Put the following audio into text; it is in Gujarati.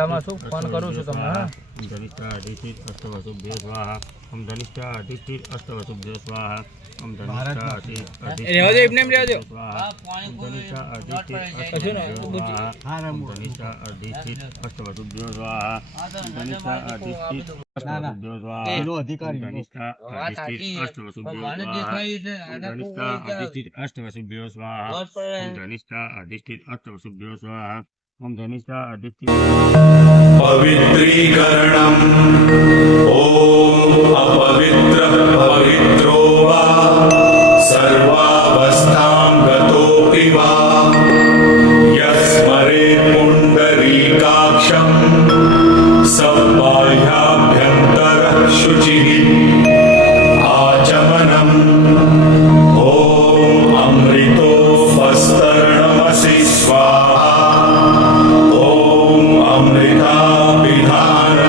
फोन करू છું તમને હા ધનિષ્ઠા અધિષ્ઠિત અષ્ટવસુભ્યો સ્વાહા ઓમ ધનિષ્ઠા અધિષ્ઠિત અષ્ટવસુભ્યો સ્વાહા ઓમ ધનિષ્ઠા અધિષ્ઠિત રહેવા દો એમને રહેવા દો સ્વાહા ઓમ ધનિષ્ઠા અધિષ્ઠિત અષ્ટવસુભ્યો સ્વાહા ઓમ ધનિષ્ઠા અધિષ્ઠિત અષ્ટવસુભ્યો સ્વાહા ઓમ ધનિષ્ઠા અધિષ્ઠિત અષ્ટવસુભ્યો સ્વાહા એનો અધિકારી ધનિષ્ઠા અધિષ્ઠિત અષ્ટવસુભ્યો સ્વાહા ધનિષ્ઠા અધિષ્ઠિત અષ્ટવસુભ્યો સ્વાહા ઓમ ધનિષ્ઠા અધિષ્ઠિત અષ્ટવસુભ્યો સ્વાહા ओम धनिष्ठा अदिति पवित्रीकरणम् ओम अपवित्र पवित्रो वा सर्वावस्थां गतोऽपि वा यस्मरे पुण्डरीकाक्षं सबाह्याभ्यन्तर शुचिः आचमनम् ओम अमृतो फस्तर्णमसि स्वाहा अमृता